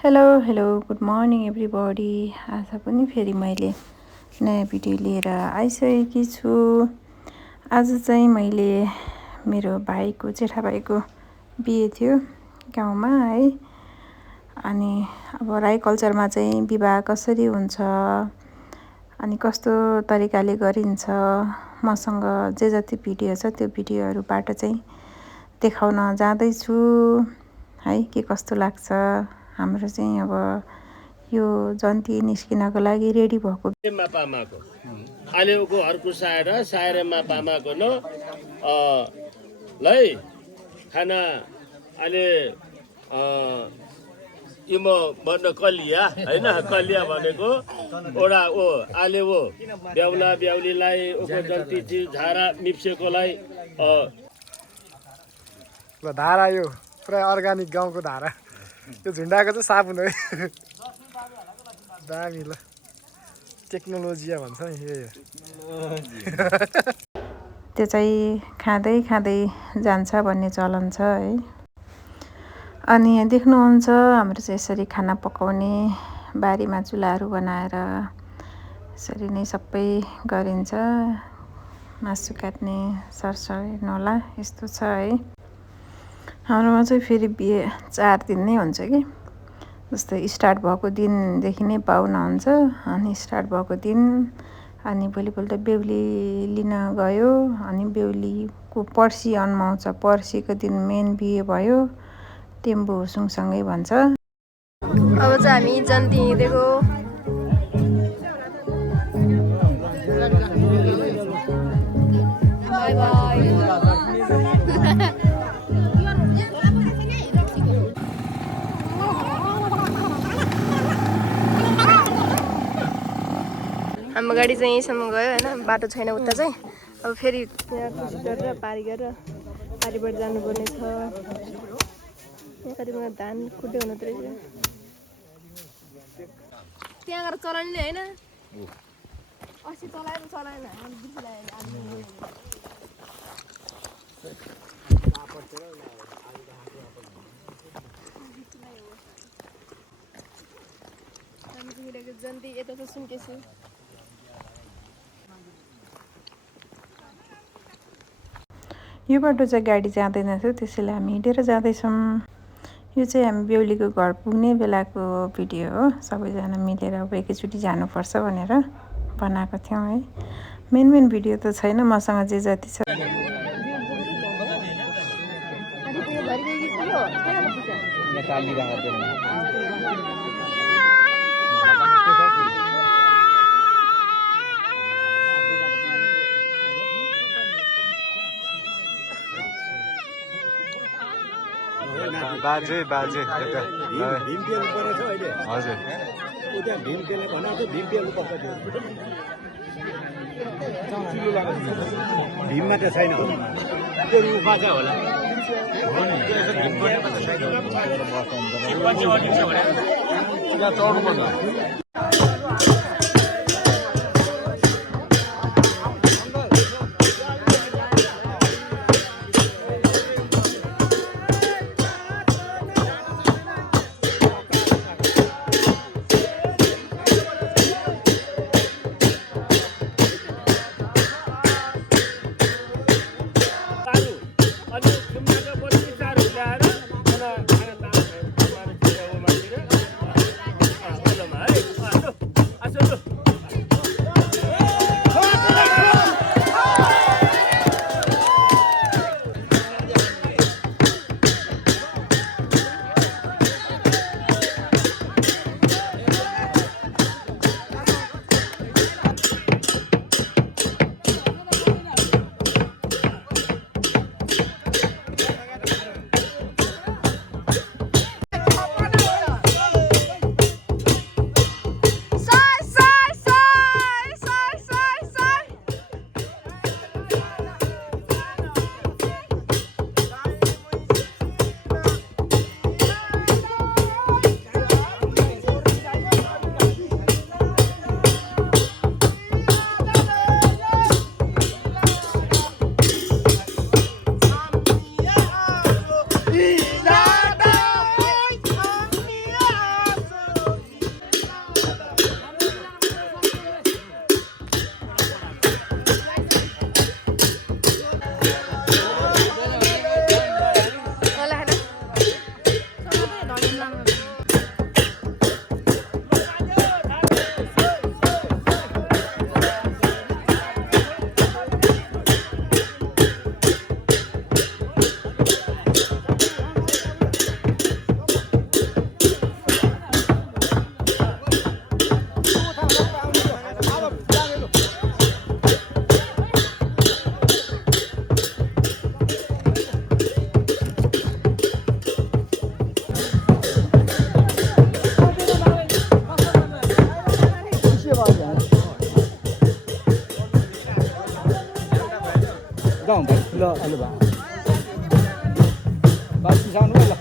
Hello hello good morning everybody. आज पनि फेरि मैले नयाँ भिडियो लिएर आइसकेकी छु। आज चाहिँ मैले मेरो भाइको जेठा भाइको बिहे थियो गाउँमा है। अनि अब राई कल्चरमा चाहिँ विवाह कसरी हुन्छ अनि कस्तो तरिकाले गरिन्छ, मसँग जे जति भिडियो छ त्यो भिडियोहरूबाट चाहिँ देखाउन जाँदैछु है। के कस्तो लाग्छ हाम्रो चाहिँ अब यो जन्ती निस्किनको लागि रेडी भएको मापामाको आलेको हरकु साएर मापामाको न लै खाना आले इमो भन्न कलिया हैन। कलिया भनेको ओडा ओ आले ओ ब्याउला ब्याउलीलाई ओको जन्ती चिज झारा मिप्सेकोलाई ल धारा यो पुरा अर्गानिक गाउँको धारा। यो झुन्डाको चाहिँ साबुन है। दामी ल टेक्नोलोजिया भन्छ नि यो। त्यो चाहिँ खाँदै खाँदै जान्छ भन्ने चलन छ है। अनि यहाँ देख्नुहुन्छ हाम्रो चाहिँ यसरी खाना पकाउने बारीमा चुलाहरू बनाएर यसरी नै सबै गरिन्छ। मासु काट्ने सरसरी नहोला यस्तो छ है। हाम्रोमा चाहिँ फेरि बिहे 4 दिन नै हुन्छ कि, जस्तै स्टार्ट भएको दिनदेखि नै पाहुना हुन्छ। अनि स्टार्ट भएको दिन अनि भोलिपल्ट बेहुली लिन गयो। अनि बेहुलीको पर्सि अन्माउँछ, पर्सिको दिन मेन बिहे भयो, टेम्बु सँगसँगै भन्छ। अब चाहिँ हामी जन्ती हिँडेको बाई बाई। हाम्रो गाडी चाहिँ यहीँसम्म गयो होइन, बाटो छैन उता चाहिँ। अब फेरि त्यहाँ खुसी गरेर पारी गरेर पारिबाट जानुपर्ने छ। यहाँ कतिमा धान कुट्दै हुनु रहेछ, त्यहाँ गएर चलाउने होइन। अस्ति चलाएन जन्ती यता त सुन्केछु। यो बाटो चाहिँ गाडी जाँदैन थियो, त्यसैले हामी हिँडेर जाँदैछौँ। यो चाहिँ हामी बेहुलीको घर पुग्ने बेलाको भिडियो हो। सबैजना मिलेर अब एकैचोटि जानुपर्छ भनेर बनाएको थियौँ है। मेन भिडियो त छैन, मसँग जे जति छ। बाजे बाजे भीमटेल परेछ अहिले। हजुर उता भीमटेलले भनेको भीमटेलको पक्का थियो। भीममा त छैन, त्यो रुखमा चाहिँ होला। चढ्नु पर्छ। गाउँ भाइ ल अलि भयो बासी सानो ल